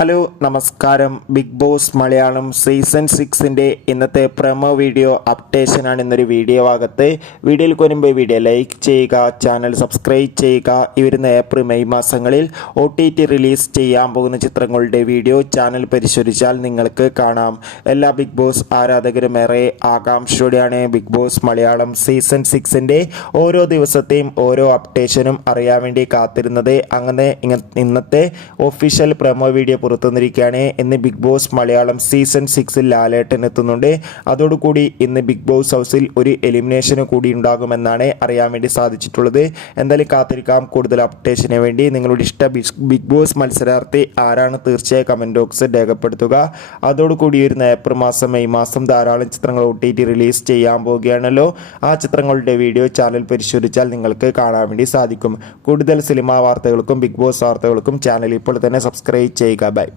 Hello നമസ്കാരം. Big Boss Malayalam season 6 ഇന്നത്തെ promo video അപ്ഡേഷനാണ് ഇന്നൊരു വീഡിയോ ഭാഗത്ത്. വീഡിയോയിൽ വരുമ്പോൾ വീഡിയോ ലൈക്ക് ചെയ്യുക, ചാനൽ സബ്സ്ക്രൈബ് ചെയ്യുക. ഈ വരുന്ന ഏപ്രിൽ മെയ് മാസങ്ങളിൽ OTT റിലീസ് ചെയ്യാൻ പോകുന്ന ചിത്രങ്ങളുടെ വീഡിയോ ചാനൽ പരിശോധിച്ചാൽ നിങ്ങൾക്ക് കാണാം. എല്ലാ ബിഗ് ബോസ് ആരാധകരും ഏറെ ആകാംക്ഷയോടെയാണ് ബിഗ് ബോസ് മലയാളം സീസൺ 6 ഓരോ ദിവസത്തെയും ഓരോ അപ്ഡേഷനും അറിയാൻ വേണ്ടി കാത്തിരുന്നത്. അങ്ങനെ ഇന്നത്തെ ഒഫീഷ്യൽ പ്രൊമോ വീഡിയോ പുറത്തുവന്നിരിക്കുകയാണ്. ഇന്ന് Bigg Boss Malayalam season 6 Lalettan എത്തുന്നുണ്ട്. അതോടുകൂടി ഇന്ന് ബിഗ് ബോസ് ഹൗസിൽ ഒരു എലിമിനേഷന് കൂടി ഉണ്ടാകുമെന്നാണ് അറിയാൻ വേണ്ടി സാധിച്ചിട്ടുള്ളത്. എന്തായാലും കാത്തിരിക്കാം കൂടുതൽ അപ്ഡേഷന് വേണ്ടി. നിങ്ങളുടെ ഇഷ്ട ബിഗ് ബോസ് മത്സരാർത്ഥി ആരാണ് തീർച്ചയായും കമൻറ്റ് ബോക്സിൽ രേഖപ്പെടുത്തുക. അതോടുകൂടി വരുന്ന ഏപ്രിൽ മാസം മെയ് മാസം ധാരാളം ചിത്രങ്ങൾ OTT റിലീസ് ചെയ്യാൻ പോവുകയാണല്ലോ. ആ ചിത്രങ്ങളുടെ വീഡിയോ ചാനൽ പരിശോധിച്ചാൽ നിങ്ങൾക്ക് കാണാൻ വേണ്ടി സാധിക്കും. കൂടുതൽ സിനിമാ വാർത്തകൾക്കും ബിഗ് ബോസ് വാർത്തകൾക്കും ചാനൽ ഇപ്പോൾ തന്നെ സബ്സ്ക്രൈബ് ചെയ്യുക. ബൈ.